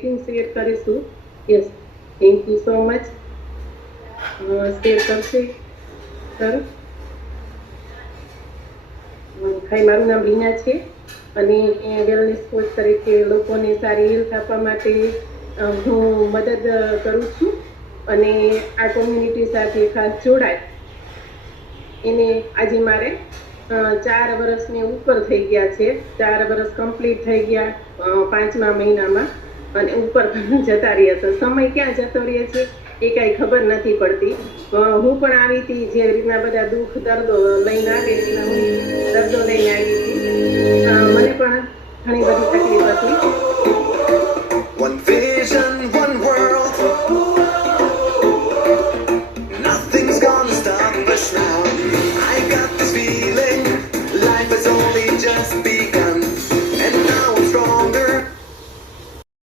Share કરીશું. Yes, thank you so much. Share કરશે sir. મારું નામ રીના છે અને વેલનેસ કોચ તરીકે લોકોને સારી હેલ્થ આપવા માટે હું મદદ કરું છું અને આ કોમ્યુનિટી સાથે ખાસ જોડાય એને આજે મારે 4 વર્ષને ઉપર થઈ ગયા છે. 4 વર્ષ કમ્પ્લીટ થઈ ગયા 5મા મહિનામાં અને ઉપર જતા રહ્યા છે. સમય ક્યાં જતો રહે છે એ કાંઈ ખબર નથી પડતી. હું પણ આવી હતી જે રીતના બધા દુઃખ દર્દો લઈને આવે એના હું દર્દો લઈને આવી હતી. મને પણ ઘણી બધી તકલીફ હતી.